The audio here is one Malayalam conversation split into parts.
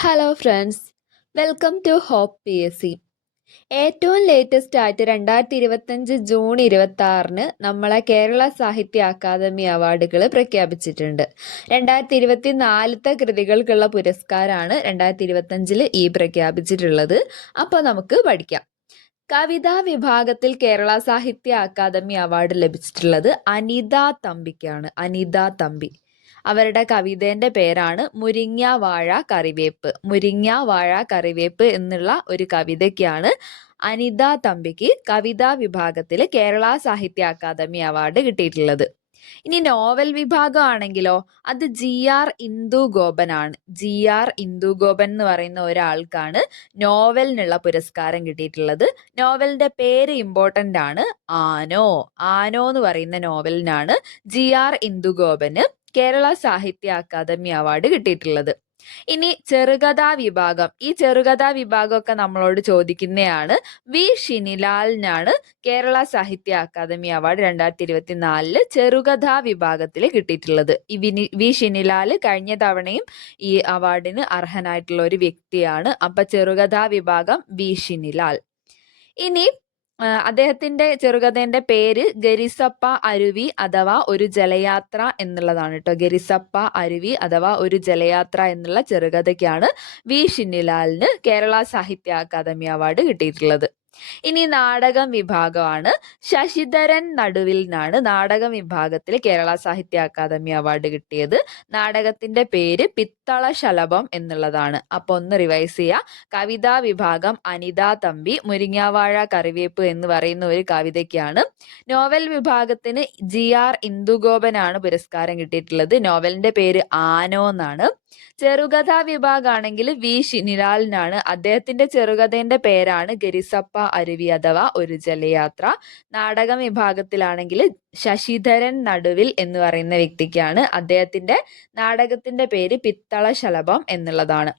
Hello friends welcome to hope P S C ഏറ്റവും ലേറ്റസ്റ്റ് ആയിട്ട് രണ്ടായിരത്തി ഇരുപത്തഞ്ച് ജൂൺ ഇരുപത്തി ആറിന് നമ്മളെ കേരള സാഹിത്യ അക്കാദമി അവാർഡുകൾ പ്രഖ്യാപിച്ചിട്ടുണ്ട്. രണ്ടായിരത്തി ഇരുപത്തി നാലത്തെ കൃതികൾക്കുള്ള പുരസ്കാരമാണ് രണ്ടായിരത്തി ഇരുപത്തഞ്ചിൽ ഈ പ്രഖ്യാപിച്ചിട്ടുള്ളത്. അപ്പോൾ നമുക്ക് പഠിക്കാം. കവിതാ വിഭാഗത്തിൽ കേരള സാഹിത്യ അക്കാദമി അവാർഡ് ലഭിച്ചിട്ടുള്ളത് അനിത തമ്പിക്കാണ്. അനിത തമ്പി. അവരുടെ കവിതേന്റെ പേരാണ് മുരിങ്ങ വാഴ കറിവേപ്പ്. മുരിങ്ങ വാഴ കറിവേപ്പ് എന്നുള്ള ഒരു കവിതയ്ക്കാണ് അനിത തമ്പിക്ക് കവിതാ വിഭാഗത്തിൽ കേരള സാഹിത്യ അക്കാദമി അവാർഡ് കിട്ടിയിട്ടുള്ളത്. ഇനി നോവൽ വിഭാഗമാണെങ്കിലോ അത് ജി ആർ ഇന്ദു ഗോപനാണ് ജി ആർ ഇന്ദു ഗോപൻ എന്ന് പറയുന്ന ഒരാൾക്കാണ് നോവലിനുള്ള പുരസ്കാരം കിട്ടിയിട്ടുള്ളത്. നോവലിന്റെ പേര് ഇമ്പോർട്ടന്റ് ആണ്. ആനോ. ആനോ എന്ന് പറയുന്ന നോവലിനാണ് ജി ആർ ഇന്ദു ഗോപന് കേരള സാഹിത്യ അക്കാദമി അവാർഡ് കിട്ടിയിട്ടുള്ളത്. ഇനി ചെറുകഥാ വിഭാഗം. ഈ ചെറുകഥാ വിഭാഗമൊക്കെ നമ്മളോട് ചോദിക്കുന്നതാണ് വി. ഷിനിലാലിനാണ് കേരള സാഹിത്യ അക്കാദമി അവാർഡ് രണ്ടായിരത്തി ഇരുപത്തി നാലിൽ ചെറുകഥാ വിഭാഗത്തിൽ കിട്ടിയിട്ടുള്ളത് വി. ഷിനിലാൽ കഴിഞ്ഞ തവണയും ഈ അവാർഡിന് അർഹനായിട്ടുള്ള ഒരു വ്യക്തിയാണ്. അപ്പൊ ചെറുകഥാ വിഭാഗം വി. ഷിനിലാൽ. ഇനി അദ്ദേഹത്തിന്റെ ചെറുകഥേന്റെ പേര് ഗരിസപ്പ അരുവി അഥവാ ഒരു ജലയാത്ര എന്നുള്ളതാണ് കേട്ടോ. ഗരിസപ്പ അരുവി അഥവാ ഒരു ജലയാത്ര എന്നുള്ള ചെറുകഥയ്ക്കാണ് വി. ഷിന്നിലാലിന് കേരള സാഹിത്യ അക്കാദമി അവാർഡ് കിട്ടിയിട്ടുള്ളത്. ഇനി നാടകം വിഭാഗമാണ്. ശശിധരൻ നടുവിൽ നിന്നാണ് നാടകം വിഭാഗത്തിൽ കേരള സാഹിത്യ അക്കാദമി അവാർഡ് കിട്ടിയത്. നാടകത്തിന്റെ പേര് പിത്തള ശലഭം എന്നുള്ളതാണ്. അപ്പൊ ഒന്ന് റിവൈസ് ചെയ്യുക കവിതാ വിഭാഗം അനിത തമ്പി മുരിങ്ങാവാഴ കറിവേപ്പ് എന്ന് പറയുന്ന ഒരു കവിതയ്ക്കാണ്. നോവൽ വിഭാഗത്തിന് ജി ആർ ഇന്ദുഗോപനാണ് പുരസ്കാരം കിട്ടിയിട്ടുള്ളത്. നോവലിന്റെ പേര് ആനോ എന്നാണ്. ചെറുകഥാ വിഭാഗമാണെങ്കിൽ വി. ഷിനിലാലിനാണ് അദ്ദേഹത്തിന്റെ ചെറുകഥയുടെ പേരാണ് ഗരിസപ്പ അരുവി അഥവാ ഒരു ജലയാത്ര. നാടകം വിഭാഗത്തിലാണെങ്കിൽ ശശിധരൻ നടുവിൽ എന്ന് പറയുന്ന വ്യക്തിക്കാണ് അദ്ദേഹത്തിന്റെ നാടകത്തിന്റെ പേര് പിത്തള ശലഭം എന്നുള്ളതാണ്.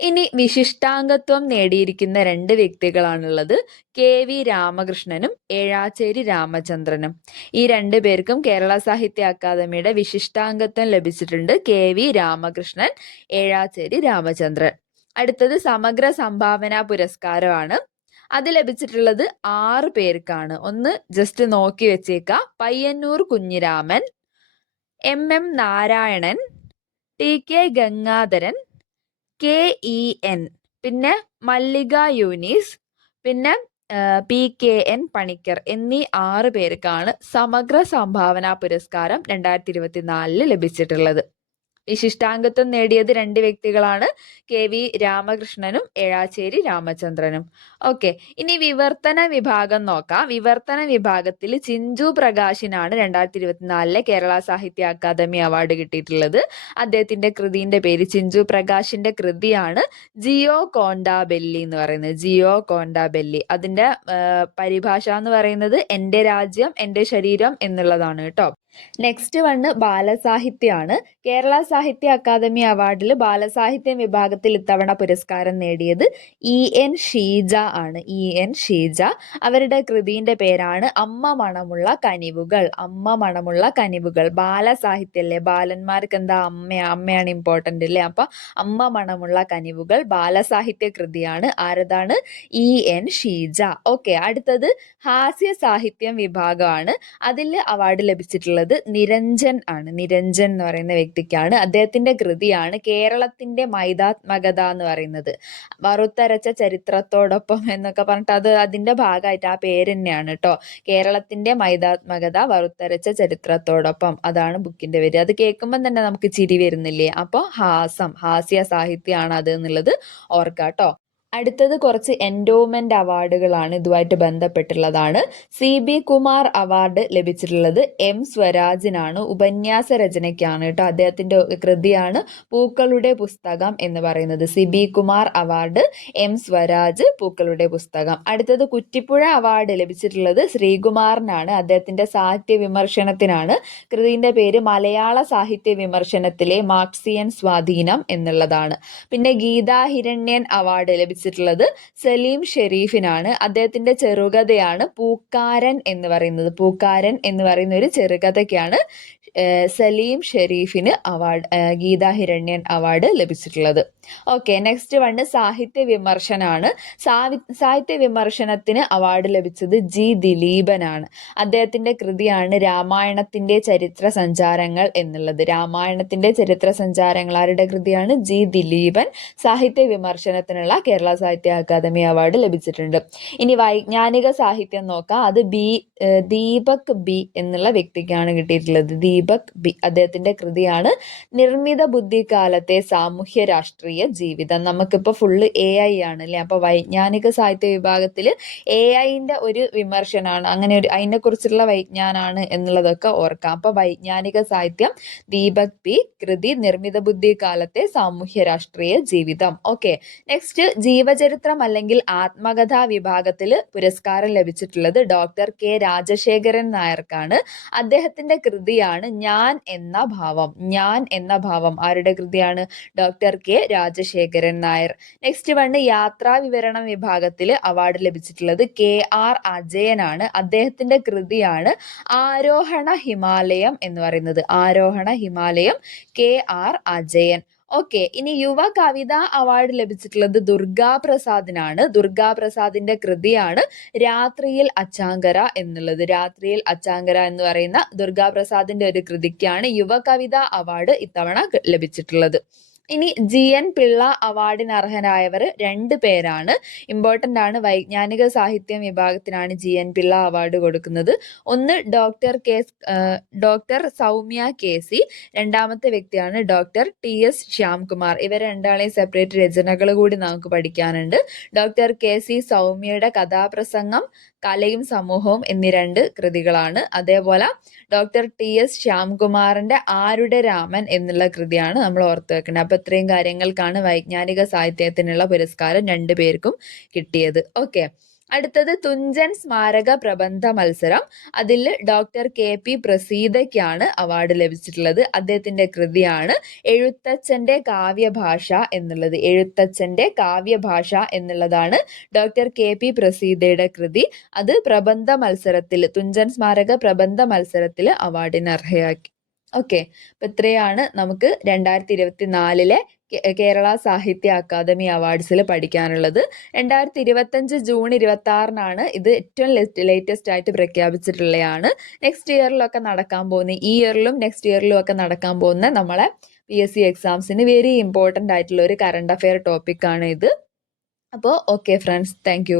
ഇനി വിശിഷ്ടാംഗത്വം നേടിയിരിക്കുന്ന രണ്ട് വ്യക്തികളാണുള്ളത്. കെ വി രാമകൃഷ്ണനും ഏഴാച്ചേരി രാമചന്ദ്രനും. ഈ രണ്ടു പേർക്കും കേരള സാഹിത്യ അക്കാദമിയുടെ വിശിഷ്ടാംഗത്വം ലഭിച്ചിട്ടുണ്ട് കെ വി രാമകൃഷ്ണൻ ഏഴാച്ചേരി രാമചന്ദ്രൻ. അടുത്തത് സമഗ്ര സംഭാവന പുരസ്കാരമാണ്. അത് ലഭിച്ചിട്ടുള്ളത് ആറ് പേർക്കാണ്. ഒന്ന് ജസ്റ്റ് നോക്കി വെച്ചേക്കാം. Payyanur Kunhiraman M M Narayanan T K Gangadharan K E N. പിന്നെ മല്ലിക യൂനിസ് പിന്നെ പി കെ എൻ പണിക്കർ എന്നീ ആറ് പേർക്കാണ് സമഗ്ര സംഭാവന പുരസ്കാരം രണ്ടായിരത്തി ഇരുപത്തിനാലിൽ ലഭിച്ചിട്ടുള്ളത്. വിശിഷ്ടാംഗത്വം നേടിയത് രണ്ട് വ്യക്തികളാണ് കെ വി രാമകൃഷ്ണനും എഴാച്ചേരി രാമചന്ദ്രനും. ഓക്കെ ഇനി വിവർത്തന വിഭാഗം നോക്കാം. വിവർത്തന വിഭാഗത്തിൽ ചിഞ്ചു പ്രകാശിനാണ് രണ്ടായിരത്തി ഇരുപത്തിനാലിലെ കേരള സാഹിത്യ അക്കാദമി അവാർഡ് കിട്ടിയിട്ടുള്ളത്. അദ്ദേഹത്തിന്റെ കൃതിന്റെ പേര് ചിഞ്ചു പ്രകാശിന്റെ കൃതിയാണ് ജിയോ കോണ്ടാബെല്ലി എന്ന് പറയുന്നത്. ജിയോ കോണ്ടാബെല്ലി അതിന്റെ പരിഭാഷ എന്ന് പറയുന്നത് എന്റെ രാജ്യം എന്റെ ശരീരം എന്നുള്ളതാണ് കേട്ടോ. Next one ബാലസാഹിത്യമാണ്. Kerala Sahitya academy അവാർഡിൽ ബാലസാഹിത്യം വിഭാഗത്തിൽ ഇത്തവണ പുരസ്കാരം നേടിയത് ഇ എൻ ഷീജ ആണ്. E N Sheeja. അവരുടെ കൃതിന്റെ പേരാണ് അമ്മ മണമുള്ള കനിവുകൾ. അമ്മ മണമുള്ള കനിവുകൾ. ബാലസാഹിത്യല്ലേ ബാലന്മാർക്ക് എന്താ അമ്മ അമ്മയാണ് ഇമ്പോർട്ടന്റ് അല്ലേ? അപ്പം അമ്മ മണമുള്ള കനിവുകൾ ബാലസാഹിത്യ കൃതിയാണ്. ആരതാണ്? E N Sheeja. ഓക്കെ അടുത്തത് ഹാസ്യ സാഹിത്യം വിഭാഗമാണ്. അതിൽ അവാർഡ് ലഭിച്ചിട്ടുള്ളത് ഉള്ളത് നിരഞ്ജൻ ആണ്. നിരഞ്ജൻ എന്ന് പറയുന്ന വ്യക്തിക്കാണ് അദ്ദേഹത്തിന്റെ കൃതിയാണ് കേരളത്തിന്റെ മൈതാത്മകത എന്ന് പറയുന്നത്. വറുത്തരച്ച ചരിത്രത്തോടൊപ്പം എന്നൊക്കെ പറഞ്ഞിട്ട് അത് അതിന്റെ ഭാഗമായിട്ട് ആ പേര് തന്നെയാണ് കേട്ടോ കേരളത്തിന്റെ മൈതാത്മകത വറുത്തരച്ച ചരിത്രത്തോടൊപ്പം അതാണ് ബുക്കിന്റെ പേര്. അത് കേൾക്കുമ്പോൾ തന്നെ നമുക്ക് ചിരി വരുന്നില്ലേ? അപ്പോ ഹാസം ഹാസ്യ സാഹിത്യമാണ് അത് എന്നുള്ളത് ഓർക്കാട്ടോ അടുത്തത് കുറച്ച് എൻഡോമെന്റ് അവാർഡുകളാണ് ഇതുമായിട്ട് ബന്ധപ്പെട്ടുള്ളതാണ്. സി ബി കുമാർ അവാർഡ് ലഭിച്ചിട്ടുള്ളത് എം സ്വരാജിനാണ് ഉപന്യാസ രചനയ്ക്കാണ് കേട്ടോ അദ്ദേഹത്തിന്റെ കൃതിയാണ് പൂക്കളുടെ പുസ്തകം എന്ന് പറയുന്നത്. C B Kumar award M Swaraj Pookkalude Pusthakam. അടുത്തത് കുറ്റിപ്പുഴ അവാർഡ് ലഭിച്ചിട്ടുള്ളത് ശ്രീകുമാറിനാണ്. അദ്ദേഹത്തിന്റെ സാഹിത്യ വിമർശനത്തിനാണ്. കൃതിന്റെ പേര് മലയാള സാഹിത്യ വിമർശനത്തിലെ മാർക്സിയൻ സ്വാധീനം എന്നുള്ളതാണ്. പിന്നെ ഗീതാ ഹിരണ്യൻ അവാർഡ് ലഭിച്ചു രചിച്ചിട്ടുള്ളത് സലീം ഷെരീഫിനാണ്. അദ്ദേഹത്തിന്റെ ചെറുകഥയാണ് പൂക്കാരൻ എന്ന് പറയുന്നത്. പൂക്കാരൻ എന്ന് പറയുന്ന ഒരു ചെറുകഥയ്ക്കാണ് സലീം ഷെരീഫിന് അവാർഡ് ഗീതാ ഹിരണ്യൻ അവാർഡ് ലഭിച്ചിട്ടുള്ളത്. ഓക്കെ നെക്സ്റ്റ് വണ് സാഹിത്യ വിമർശനാണ്. സാവി- സാഹിത്യ വിമർശനത്തിന് അവാർഡ് ലഭിച്ചത് ജി ദിലീപനാണ്. അദ്ദേഹത്തിന്റെ കൃതിയാണ് രാമായണത്തിന്റെ ചരിത്ര സഞ്ചാരങ്ങൾ എന്നുള്ളത്. രാമായണത്തിന്റെ ചരിത്ര സഞ്ചാരങ്ങൾ ആരുടെ കൃതിയാണ്? ജി ദിലീപൻ സാഹിത്യ വിമർശനത്തിനുള്ള കേരള സാഹിത്യ അക്കാദമി അവാർഡ് ലഭിച്ചിട്ടുണ്ട്. ഇനി വൈജ്ഞാനിക സാഹിത്യം നോക്കാം. അത് ബി ദീപക് ബി എന്നുള്ള വ്യക്തിക്കാണ് കിട്ടിയിട്ടുള്ളത്. ദീപക് ബി അദ്ദേഹത്തിന്റെ കൃതിയാണ് നിർമ്മിത ബുദ്ധിക്കാലത്തെ സാമൂഹ്യ രാഷ്ട്രീയ ജീവിതം. നമുക്കിപ്പോൾ ഫുള്ള് എ ഐ ആണ് അല്ലേ? അപ്പോൾ വൈജ്ഞാനിക സാഹിത്യ വിഭാഗത്തിൽ എ ഐന്റെ ഒരു വിമർശനമാണ് അങ്ങനെ ഒരു അതിനെക്കുറിച്ചുള്ള വൈജ്ഞാനാണ് എന്നുള്ളതൊക്കെ ഓർക്കാം. അപ്പോൾ വൈജ്ഞാനിക സാഹിത്യം ദീപക് ബി കൃതി നിർമ്മിത ബുദ്ധി കാലത്തെ സാമൂഹ്യ രാഷ്ട്രീയ ജീവിതം. ഓക്കെ നെക്സ്റ്റ് ജീവചരിത്രം അല്ലെങ്കിൽ ആത്മകഥാ വിഭാഗത്തിൽ പുരസ്കാരം ലഭിച്ചിട്ടുള്ളത് ഡോക്ടർ കെ രാജശേഖരൻ നായർക്കാണ്. അദ്ദേഹത്തിന്റെ കൃതിയാണ് ഞാൻ എന്ന ഭാവം ഞാൻ എന്ന ഭാവം. ആരുടെ കൃതിയാണ്? Doctor K Rajasekharan Nair. Next one യാത്രാ വിവരണം വിഭാഗത്തിൽ അവാർഡ് ലഭിച്ചിട്ടുള്ളത് കെ ആർ അജയനാണ്. അദ്ദേഹത്തിന്റെ കൃതിയാണ് ആരോഹണ ഹിമാലയം എന്ന് പറയുന്നത്. Arohana Himalayam K R Ajayan. Okay ഇനി യുവ കവിത അവാർഡ് ലഭിച്ചിട്ടുള്ളത് ദുർഗാ പ്രസാദിനാണ് ദുർഗാ പ്രസാദിന്റെ കൃതിയാണ് രാത്രിയിൽ അച്ചാങ്കര എന്നുള്ളത്. രാത്രിയിൽ അച്ചാങ്കര എന്ന് പറയുന്ന ദുർഗാ പ്രസാദിന്റെ ഒരു കൃതിക്കാണ് യുവ കവിത അവാർഡ് ഇത്തവണ ലഭിച്ചിട്ടുള്ളത്. ഇനി ജി എൻ പിള്ള അവാർഡിന് അർഹനായവർ രണ്ട് പേരാണ്. ഇമ്പോർട്ടന്റ് ആണ്. വൈജ്ഞാനിക സാഹിത്യം വിഭാഗത്തിനാണ് ജി എൻ പിള്ള അവാർഡ് കൊടുക്കുന്നത്. ഒന്ന് doctor K doctor Soumya K C. രണ്ടാമത്തെ വ്യക്തിയാണ് ഡോക്ടർ ടി എസ് ശ്യാംകുമാർ. ഇവർ രണ്ടാളെയും സെപ്പറേറ്റ് രചനകൾ കൂടി നമുക്ക് പഠിക്കാനുണ്ട്. ഡോക്ടർ കെ സി സൗമ്യയുടെ കഥാപ്രസംഗം കലയും സമൂഹവും എന്നീ രണ്ട് കൃതികളാണ്. അതേപോലെ ഡോക്ടർ ടി എസ് ശ്യാംകുമാറിന്റെ ആരുടെ രാമൻ എന്നുള്ള കൃതിയാണ് നമ്മൾ ഓർത്തു വെക്കേണ്ടത്. അപ്പൊ ഇത്രയും കാര്യങ്ങൾക്കാണ് വൈജ്ഞാനിക സാഹിത്യത്തിനുള്ള പുരസ്കാരം രണ്ടു പേർക്കും കിട്ടിയത്. ഓക്കെ. അടുത്തത് തുഞ്ചൻ സ്മാരക പ്രബന്ധ മത്സരം. അതിൽ ഡോക്ടർ കെ പി പ്രസീതയ്ക്കാണ് അവാർഡ് ലഭിച്ചിട്ടുള്ളത്. അദ്ദേഹത്തിന്റെ കൃതിയാണ് എഴുത്തച്ഛന്റെ കാവ്യഭാഷ എന്നുള്ളത്. എഴുത്തച്ഛന്റെ കാവ്യഭാഷ എന്നുള്ളതാണ് ഡോക്ടർ കെ പി പ്രസീതയുടെ കൃതി. അത് പ്രബന്ധ മത്സരത്തിൽ തുഞ്ചൻ സ്മാരക പ്രബന്ധ മത്സരത്തിൽ അവാർഡിന് അർഹയാക്കി. ഓക്കെ. അപ്പൊ ഇത്രയാണ് നമുക്ക് രണ്ടായിരത്തി ഇരുപത്തി നാലിലെ കേരള സാഹിത്യ അക്കാദമി അവാർഡ്സിൽ പഠിക്കാനുള്ളത്. രണ്ടായിരത്തി ഇരുപത്തഞ്ച് ജൂൺ ഇരുപത്തി ആറിനാണ് ഇത് ഏറ്റവും ലേറ്റസ്റ്റ് ആയിട്ട് പ്രഖ്യാപിച്ചിട്ടുള്ളതാണ് നെക്സ്റ്റ് ഇയറിലൊക്കെ നടക്കാൻ പോകുന്ന ഈ ഇയറിലും നെക്സ്റ്റ് ഇയറിലും ഒക്കെ നടക്കാൻ പോകുന്ന നമ്മളെ പി എസ് സി എക്സാംസിന് വെരി ഇമ്പോർട്ടന്റ് ആയിട്ടുള്ള ഒരു കറണ്ട് അഫെയർ ടോപ്പിക്കാണ് ഇത്. അപ്പോൾ ഓക്കെ ഫ്രണ്ട്സ് താങ്ക്